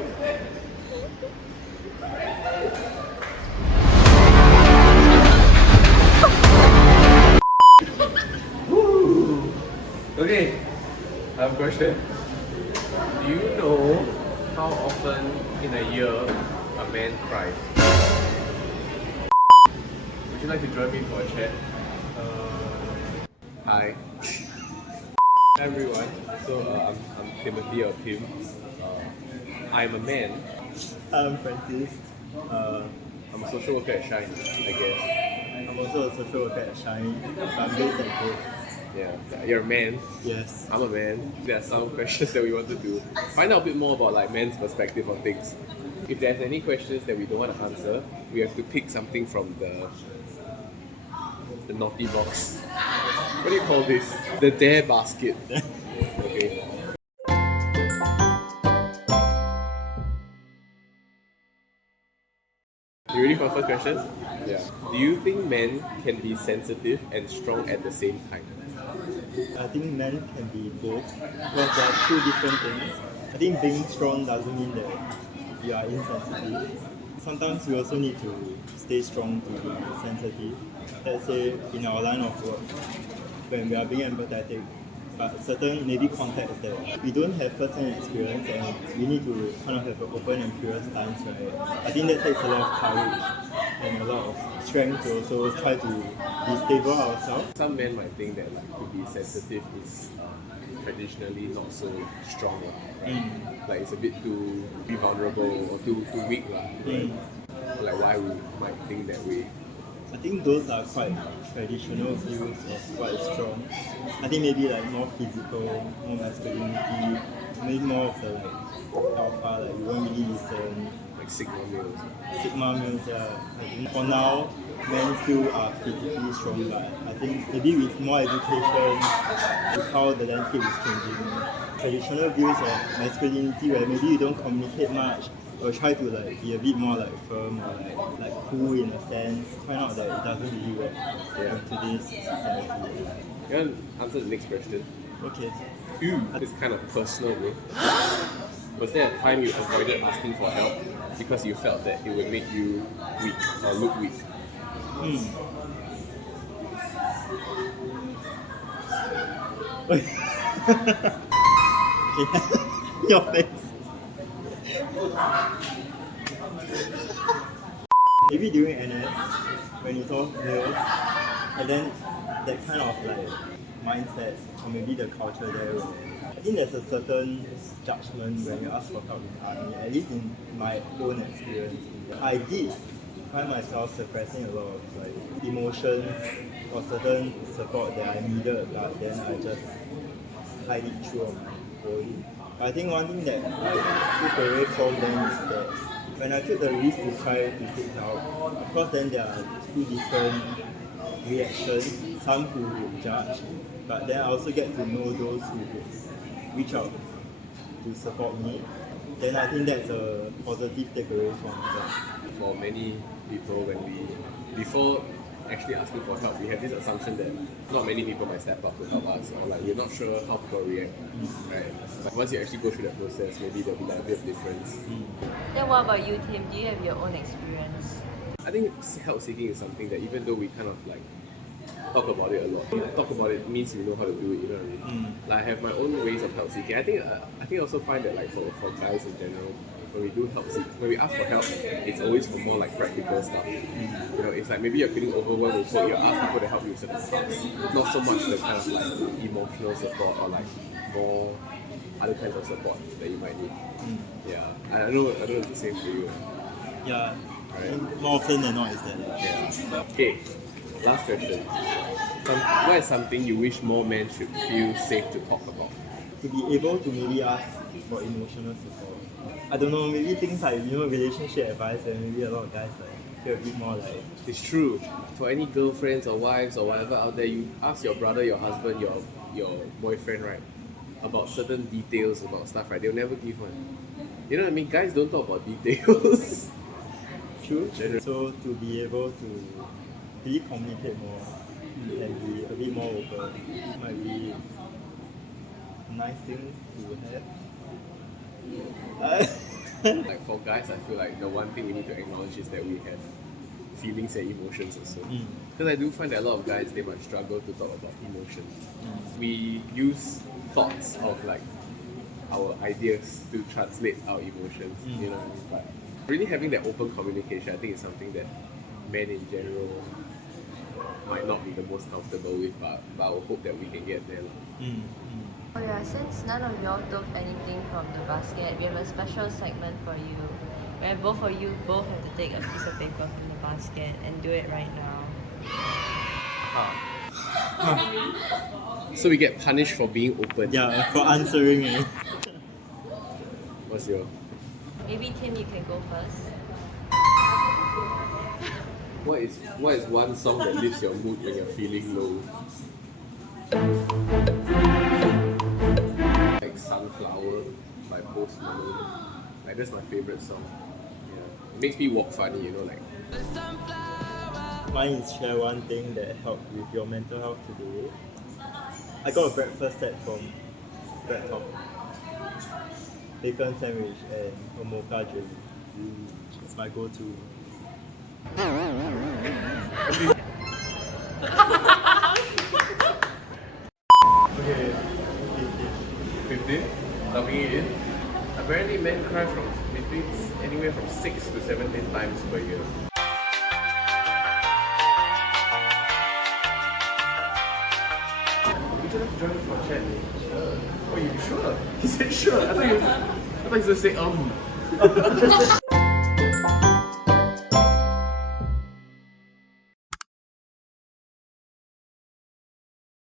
Okay, I have a question. Do you know how often in a year a man cries? Would you like to join me for a chat? Hi. Hi everyone. So I'm Timothy or Tim. I'm a man. I'm Francis. I'm a social worker at Shine, I guess. I'm also a social worker at Shine. I'm based at Perth. Yeah. You're a man. Yes. I'm a man. There are some questions that we wanted to find out a bit more about like men's perspective on things. If there's any questions that we don't want to answer, we have to pick something from the naughty box. What do you call this? The dare basket. Okay. You ready for the first question? Yeah. Do you think men can be sensitive and strong at the same time? I think men can be both because there are two different things. I think being strong doesn't mean that you are insensitive. Sometimes we also need to stay strong to be sensitive. Let's say in our line of work, when we are being empathetic, but certain maybe contexts that we don't have first-hand experience and we need to kind of have an open and curious stance, right? I think that takes a lot of courage and a lot of strength to also try to be stable ourselves. Some men might think that like to be sensitive is traditionally not so strong, right? Like it's a bit too be vulnerable or too weak, right? Like why we might think that way. I think those are quite traditional views of what is strong. I think maybe like more physical, more masculinity, maybe more of the like alpha, like you won't really listen. Like Sigma males. Sigma males, yeah. I think for now, men still are physically strong, but I think maybe with more education, with how the landscape is changing, traditional views of masculinity where maybe you don't communicate much, or try to like be a bit more like firm or like cool in a sense, find out that it doesn't really work in today's society. You want to answer the next question? Okay. It's kind of personal, bro. Was there a time you avoided asking for help because you felt that it would make you weak or look weak? Okay. Your face. Maybe during NS, when you saw males, and then that kind of like mindset, or maybe the culture there, where I think there's a certain judgment when you ask for help in army, at least in my own experience. I did find myself suppressing a lot of like emotions or certain support that I needed, but then I just hide it through on my own. I think one thing that I took away from them is that when I took the risk to try to seek help, of course then there are two different reactions, some who would judge, but then I also get to know those who would reach out to support me. Then I think that's a positive takeaway from that. For many people, before actually asking for help, we have this assumption that not many people might step up to help us, or like we're not sure how people react, right? But once you actually go through that process, maybe there'll be like a bit of difference. Then what about you, Tim? Do you have your own experience? I think help seeking is something that even though we kind of like talk about it a lot, talk about it means we know how to do it. You know what I mean? Like I have my own ways of help seeking. I think I also find that like for guys in general, when we do help seek, when we ask for help, it's always for more like practical stuff. You know, it's like maybe you're feeling overwhelmed with work, you ask people to help you with certain tasks. Not so much the kind of like emotional support or like more other kinds of support that you might need. Yeah, I know it's the same for you. Yeah, Right. more often than not is that. Yeah. Okay, last question. What is something you wish more men should feel safe to talk about? To be able to maybe ask for emotional support. I don't know, maybe things like, relationship advice, and maybe a lot of guys like feel a bit more like, It's true. For any girlfriends or wives or whatever out there, you ask your brother, your husband, your boyfriend, right, about certain details about stuff, right? They'll never give one. You know what I mean? Guys don't talk about details. true. So to be able to really communicate more and be a bit more open might be a nice thing to have. Like for guys, I feel like the one thing we need to acknowledge is that we have feelings and emotions also. Because I do find that a lot of guys, they might struggle to talk about emotions. We use thoughts of like our ideas to translate our emotions, you know what I mean? But really having that open communication, I think is something that men in general might not be the most comfortable with, but I will hope that we can get there. Oh yeah, since none of y'all took anything from the basket, we have a special segment for you. Where both of you both have to take a piece of paper from the basket and do it right now. So we get punished for being open. Yeah, for answering it. What's your? Maybe Tim, you can go first. What is one song that lifts your mood when you're feeling low? Like Sunflower by Post Malone. Like that's my favorite song. Yeah. It makes me walk funny, you know, like Mine is share one thing that helped with your mental health today. I got a breakfast set from Bread Talk. Bacon sandwich and a mocha drink. It's my go-to. Okay, 15, dumping it in. Apparently men cry from between anywhere from 6 to 17 times per year. We should have joined for chat. Oh, you sure? He said sure. I thought you were going to say